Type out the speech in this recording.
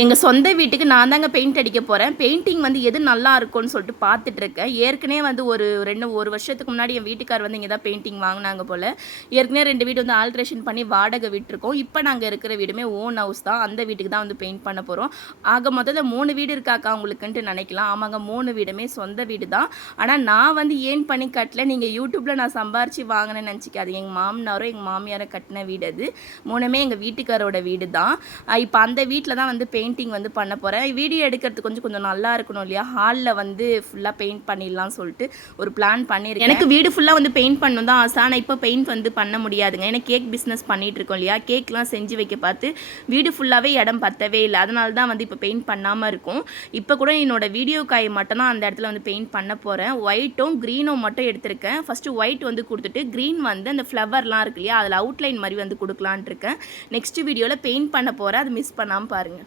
எங்கள் சொந்த வீட்டுக்கு நான் தாங்க பெயிண்ட் அடிக்க போகிறேன். பெயிண்டிங் வந்து எது நல்லா இருக்கும்னு சொல்லிட்டு பார்த்துட்ருக்கேன். ஏற்கனவே வந்து ஒரு வருஷத்துக்கு முன்னாடி என் வீட்டுக்கார் வந்து இங்கே தான் பெயிண்டிங் வாங்கினாங்க போல். ஏற்கனவே 2 வீடு வந்து ஆல்ட்ரேஷன் பண்ணி வாடகை விட்டுருக்கோம். இப்போ நாங்கள் இருக்கிற வீடுமே ஓன் ஹவுஸ் தான். அந்த வீட்டுக்கு தான் வந்து பெயிண்ட் பண்ண போகிறோம். ஆக மொத்தத்தில் 3 வீடு இருக்காக்கா உங்களுக்குன்ட்டு நினைக்கலாம். ஆமாங்க, 3 வீடுமே சொந்த வீடு தான். ஆனால் நான் வந்து ஏன் பண்ணி கட்டல, நீங்கள் யூடியூப்பில் நான் சம்பாரித்து வாங்கினேன்னு நினச்சிக்காது. எங்கள் மாமனாரும் எங்கள் மாமியாரும் கட்டின வீடு அது. 3மே எங்கள் வீட்டுக்காரோட வீடு தான். இப்போ அந்த வீட்டில் தான் வந்து பெயிண்டிங் வந்து பண்ண போகிறேன். வீடியோ எடுக்கிறது கொஞ்சம் நல்லா இருக்கணும் இல்லையா? ஹாலில் வந்து ஃபுல்லாக பெயிண்ட் பண்ணிடலாம் சொல்லிட்டு ஒரு பிளான் பண்ணியிருக்கேன். எனக்கு வீடு ஃபுல்லாக வந்து பெயிண்ட் பண்ணணும் தான் ஆசை. ஆனால் இப்போ பெயிண்ட் வந்து பண்ண முடியாதுங்க. ஏன்னா கேக் பிஸ்னஸ் பண்ணிகிட்டு இருக்கோம் இல்லையா? கேக்லாம் செஞ்சு வைக்க பார்த்து வீடு ஃபுல்லாகவே இடம் பத்தவே இல்லை. அதனால தான் வந்து இப்போ பெயிண்ட் பண்ணாமல் இருக்கும். இப்போ கூட என்னோடய வீடியோ காய் மட்டும் தான் அந்த இடத்துல வந்து பெயிண்ட் பண்ண போகிறேன். ஒயிட்டும் க்ரீனும் மட்டும் எடுத்திருக்கேன். ஃபஸ்ட்டு ஒயிட் வந்து கொடுத்துட்டு க்ரீன் வந்து அந்த ஃப்ளவர்லாம் இருக்கு இல்லையா? அதில் அவுட்லைன் மாதிரி வந்து கொடுக்கலான்ட்டு இருக்கேன். நெக்ஸ்ட் வீடியோவில் பெயிண்ட் பண்ண போகிறேன். அது மிஸ் பண்ணாமல் பாருங்கள்.